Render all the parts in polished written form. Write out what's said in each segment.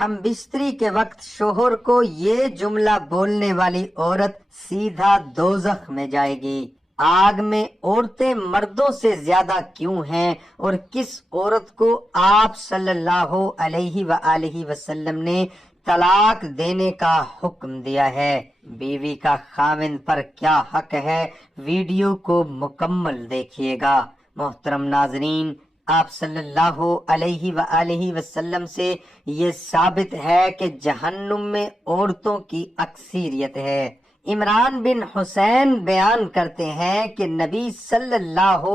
ہم بستری کے وقت شوہر کو یہ جملہ بولنے والی عورت سیدھا دوزخ میں جائے گی۔ آگ میں عورتیں مردوں سے زیادہ کیوں ہیں، اور کس عورت کو آپ صلی اللہ علیہ وآلہ وسلم نے طلاق دینے کا حکم دیا ہے؟ بیوی کا خاوند پر کیا حق ہے؟ ویڈیو کو مکمل دیکھیے گا۔ محترم ناظرین، آپ صلی اللہ علیہ وآلہ وسلم سے یہ ثابت ہے کہ جہنم میں عورتوں کی اکثریت ہے۔ عمران بن حسین بیان کرتے ہیں کہ نبی صلی اللہ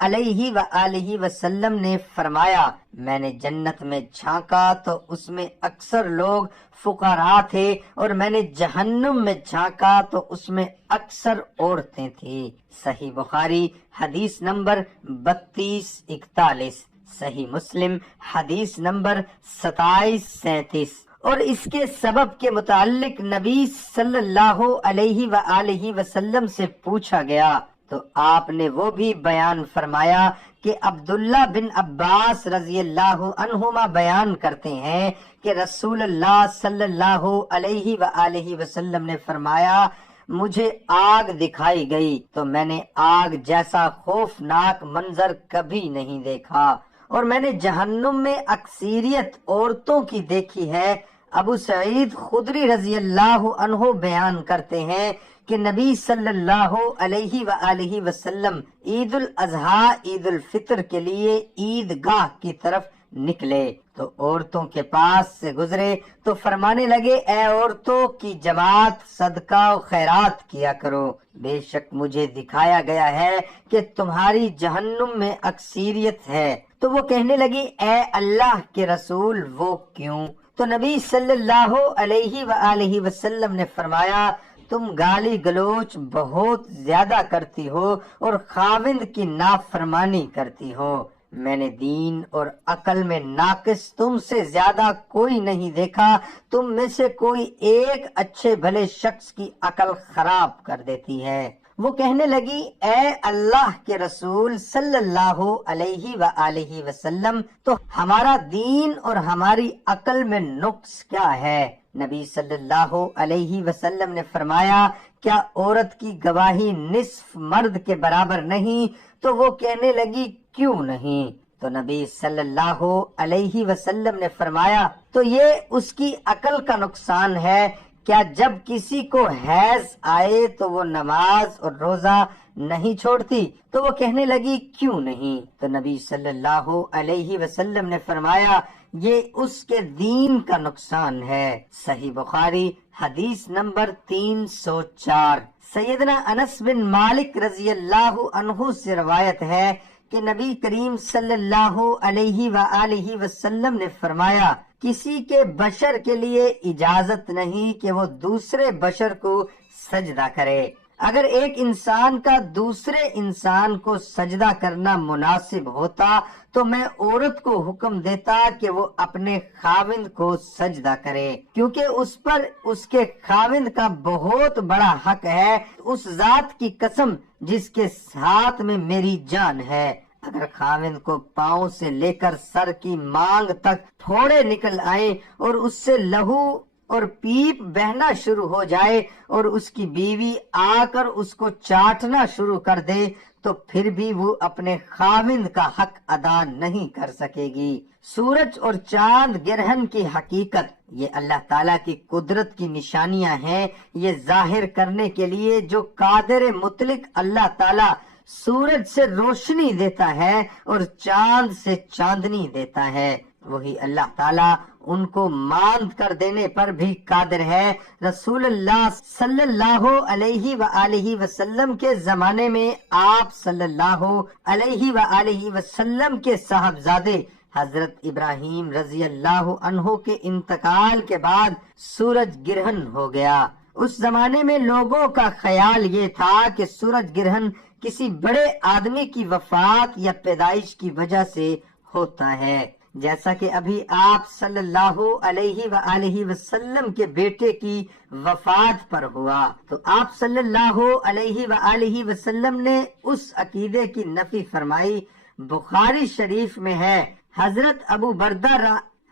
علیہ وآلہ وسلم نے فرمایا، میں نے جنت میں جھانکا تو اس میں اکثر لوگ فقراء تھے، اور میں نے جہنم میں جھانکا تو اس میں اکثر عورتیں تھیں۔ صحیح بخاری حدیث نمبر 3241، صحیح مسلم حدیث نمبر 2737۔ اور اس کے سبب کے متعلق نبی صلی اللہ علیہ وآلہ وسلم سے پوچھا گیا تو آپ نے وہ بھی بیان فرمایا کہ عبداللہ بن عباس رضی اللہ عنہما بیان کرتے ہیں کہ رسول اللہ صلی اللہ علیہ وآلہ وسلم نے فرمایا، مجھے آگ دکھائی گئی تو میں نے آگ جیسا خوفناک منظر کبھی نہیں دیکھا، اور میں نے جہنم میں اکثریت عورتوں کی دیکھی ہے۔ ابو سعید خدری رضی اللہ عنہ بیان کرتے ہیں کہ نبی صلی اللہ علیہ وآلہ وسلم عید الاضحیٰ عید الفطر کے لیے عیدگاہ کی طرف نکلے تو عورتوں کے پاس سے گزرے تو فرمانے لگے، اے عورتوں کی جماعت، صدقہ و خیرات کیا کرو، بے شک مجھے دکھایا گیا ہے کہ تمہاری جہنم میں اکثریت ہے۔ تو وہ کہنے لگی، اے اللہ کے رسول، وہ کیوں؟ تو نبی صلی اللہ علیہ وآلہ وسلم نے فرمایا، تم گالی گلوچ بہت زیادہ کرتی ہو اور خاوند کی نافرمانی کرتی ہو۔ میں نے دین اور عقل میں ناقص تم سے زیادہ کوئی نہیں دیکھا، تم میں سے کوئی ایک اچھے بھلے شخص کی عقل خراب کر دیتی ہے۔ وہ کہنے لگی، اے اللہ کے رسول صلی اللہ علیہ وآلہ وسلم، تو ہمارا دین اور ہماری عقل میں نقص کیا ہے؟ نبی صلی اللہ علیہ وسلم نے فرمایا، کیا عورت کی گواہی نصف مرد کے برابر نہیں؟ تو وہ کہنے لگی، کیوں نہیں؟ تو نبی صلی اللہ علیہ وسلم نے فرمایا، تو یہ اس کی عقل کا نقصان ہے۔ کیا جب کسی کو حیض آئے تو وہ نماز اور روزہ نہیں چھوڑتی؟ تو وہ کہنے لگی، کیوں نہیں؟ تو نبی صلی اللہ علیہ وسلم نے فرمایا، یہ اس کے دین کا نقصان ہے۔ صحیح بخاری حدیث نمبر 304۔ سیدنا انس بن مالک رضی اللہ عنہ سے روایت ہے کہ نبی کریم صلی اللہ علیہ وآلہ وسلم نے فرمایا، کسی کے بشر کے لیے اجازت نہیں کہ وہ دوسرے بشر کو سجدہ کرے۔ اگر ایک انسان کا دوسرے انسان کو سجدہ کرنا مناسب ہوتا تو میں عورت کو حکم دیتا کہ وہ اپنے خاوند کو سجدہ کرے، کیونکہ اس پر اس کے خاوند کا بہت بڑا حق ہے۔ اس ذات کی قسم جس کے ساتھ میں میری جان ہے، اگر خاوند کو پاؤں سے لے کر سر کی مانگ تک پھوڑے نکل آئے اور اس سے لہو اور پیپ بہنا شروع ہو جائے اور اس کی بیوی آ کر اس کو چاٹنا شروع کر دے تو پھر بھی وہ اپنے خاوند کا حق ادا نہیں کر سکے گی۔ سورج اور چاند گرہن کی حقیقت یہ اللہ تعالیٰ کی قدرت کی نشانیاں ہیں۔ یہ ظاہر کرنے کے لیے جو قادر مطلق اللہ تعالیٰ سورج سے روشنی دیتا ہے اور چاند سے چاندنی دیتا ہے، وہی اللہ تعالیٰ ان کو ماند کر دینے پر بھی قادر ہے۔ رسول اللہ صلی اللہ علیہ وآلہ وسلم کے زمانے میں آپ صلی اللہ علیہ وآلہ وسلم کے صاحبزادے حضرت ابراہیم رضی اللہ عنہ کے انتقال کے بعد سورج گرہن ہو گیا۔ اس زمانے میں لوگوں کا خیال یہ تھا کہ سورج گرہن کسی بڑے آدمی کی وفات یا پیدائش کی وجہ سے ہوتا ہے، جیسا کہ ابھی آپ صلی اللہ علیہ وآلہ وسلم کے بیٹے کی وفات پر ہوا، تو آپ صلی اللہ علیہ وآلہ وسلم نے اس عقیدے کی نفی فرمائی۔ بخاری شریف میں ہے، حضرت ابو بردہ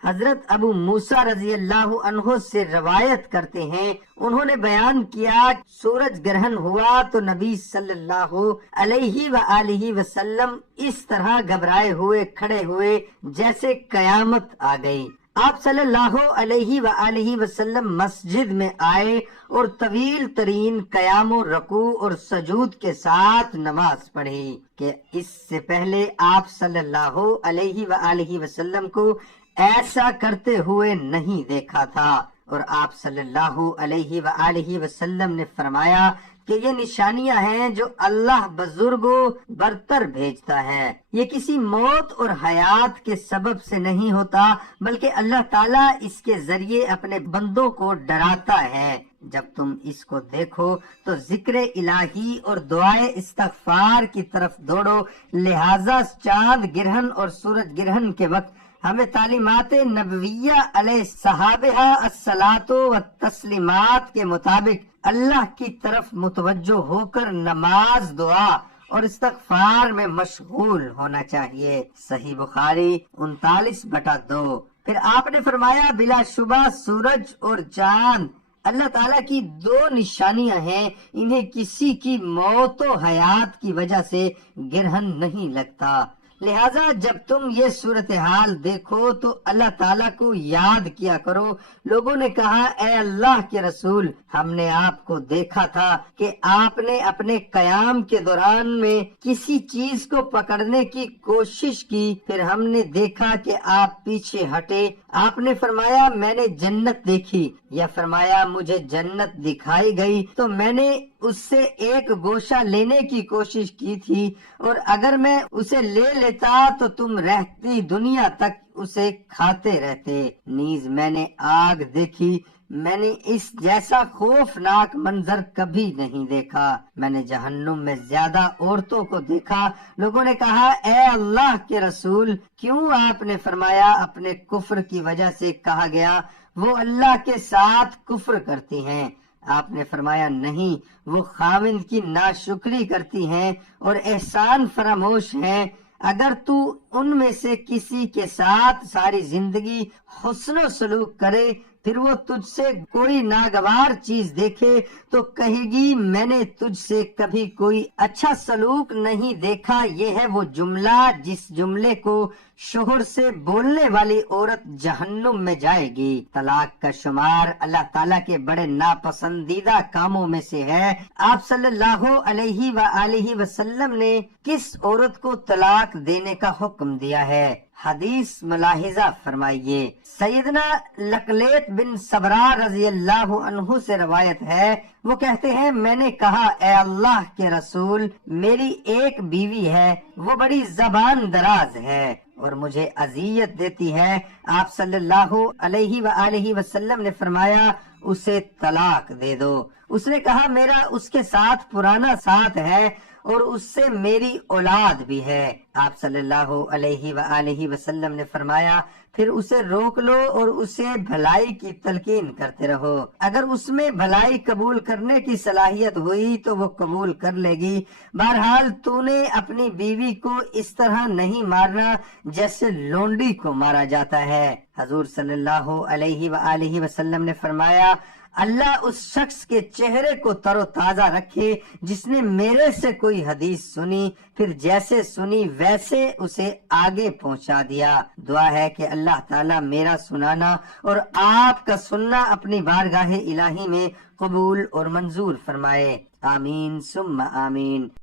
حضرت ابو موسیٰ رضی اللہ عنہ سے روایت کرتے ہیں، انہوں نے بیان کیا سورج گرہن ہوا تو نبی صلی اللہ علیہ وآلہ وسلم اس طرح گھبرائے ہوئے کھڑے ہوئے جیسے قیامت آ گئی۔ آپ صلی اللہ علیہ وآلہ وسلم مسجد میں آئے اور طویل ترین قیام و رکوع اور سجود کے ساتھ نماز پڑھی کہ اس سے پہلے آپ صلی اللہ علیہ وآلہ وسلم کو ایسا کرتے ہوئے نہیں دیکھا تھا، اور آپ صلی اللہ علیہ وآلہ وسلم نے فرمایا کہ یہ نشانیاں ہیں جو اللہ بزرگ و برتر بھیجتا ہے، یہ کسی موت اور حیات کے سبب سے نہیں ہوتا، بلکہ اللہ تعالیٰ اس کے ذریعے اپنے بندوں کو ڈراتا ہے۔ جب تم اس کو دیکھو تو ذکر الہی اور دعائے استغفار کی طرف دوڑو، لہذا چاند گرہن اور سورج گرہن کے وقت ہمیں تعلیمات نبویہ علیہ صحابہ الصلاۃ والتسلیمات کے مطابق اللہ کی طرف متوجہ ہو کر نماز، دعا اور استغفار میں مشغول ہونا چاہیے۔ صحیح بخاری 39/2۔ پھر آپ نے فرمایا بلا شبہ سورج اور چاند اللہ تعالیٰ کی 2 نشانیاں ہیں، انہیں کسی کی موت و حیات کی وجہ سے گرہن نہیں لگتا، لہذا جب تم یہ صورتحال دیکھو تو اللہ تعالیٰ کو یاد کیا کرو۔ لوگوں نے کہا اے اللہ کے رسول، ہم نے آپ کو دیکھا تھا کہ آپ نے اپنے قیام کے دوران میں کسی چیز کو پکڑنے کی کوشش کی، پھر ہم نے دیکھا کہ آپ پیچھے ہٹے، آپ نے فرمایا میں نے جنت دیکھی، یا فرمایا مجھے جنت دکھائی گئی تو میں نے اس سے ایک گوشہ لینے کی کوشش کی تھی، اور اگر میں اسے لے لیتا تو تم رہتی دنیا تک اسے کھاتے رہتے۔ نیز میں نے آگ دیکھی، میں نے اس جیسا خوفناک منظر کبھی نہیں دیکھا، میں نے جہنم میں زیادہ عورتوں کو دیکھا۔ لوگوں نے کہا اے اللہ کے رسول، کیوں؟ آپ نے فرمایا اپنے کفر کی وجہ سے کہا گیا وہ اللہ کے ساتھ کفر کرتی ہیں۔ آپ نے فرمایا نہیں، وہ خاوند کی ناشکری کرتی ہیں اور احسان فراموش ہیں۔ اگر تو ان میں سے کسی کے ساتھ ساری زندگی حسن و سلوک کرے، پھر وہ تجھ سے کوئی ناگوار چیز دیکھے تو کہے گی میں نے تجھ سے کبھی کوئی اچھا سلوک نہیں دیکھا۔ یہ ہے وہ جملہ جس جملے کو شوہر سے بولنے والی عورت جہنم میں جائے گی۔ طلاق کا شمار اللہ تعالیٰ کے بڑے ناپسندیدہ کاموں میں سے ہے۔ آپ صلی اللہ علیہ وآلہ وسلم نے کس عورت کو طلاق دینے کا حکم دیا ہے؟ حدیث ملاحظہ فرمائیے۔ سیدنا لقلیت بن صبرا رضی اللہ عنہ سے روایت ہے، وہ کہتے ہیں میں نے کہا اے اللہ کے رسول، میری ایک بیوی ہے، وہ بڑی زبان دراز ہے اور مجھے اذیت دیتی ہے۔ آپ صلی اللہ علیہ وآلہ وسلم نے فرمایا اسے طلاق دے دو۔ اس نے کہا میرا اس کے ساتھ پرانا ساتھ ہے اور اس سے میری اولاد بھی ہے۔ آپ صلی اللہ علیہ وآلہ وسلم نے فرمایا پھر اسے روک لو اور اسے بھلائی کی تلقین کرتے رہو، اگر اس میں بھلائی قبول کرنے کی صلاحیت ہوئی تو وہ قبول کر لے گی۔ بہرحال تو نے اپنی بیوی کو اس طرح نہیں مارنا جیسے لونڈی کو مارا جاتا ہے۔ حضور صلی اللہ علیہ وآلہ وسلم نے فرمایا اللہ اس شخص کے چہرے کو تر و تازہ رکھے جس نے میرے سے کوئی حدیث سنی، پھر جیسے سنی ویسے اسے آگے پہنچا دیا۔ دعا ہے کہ اللہ تعالیٰ میرا سنانا اور آپ کا سننا اپنی بارگاہ الہی میں قبول اور منظور فرمائے، آمین ثم آمین۔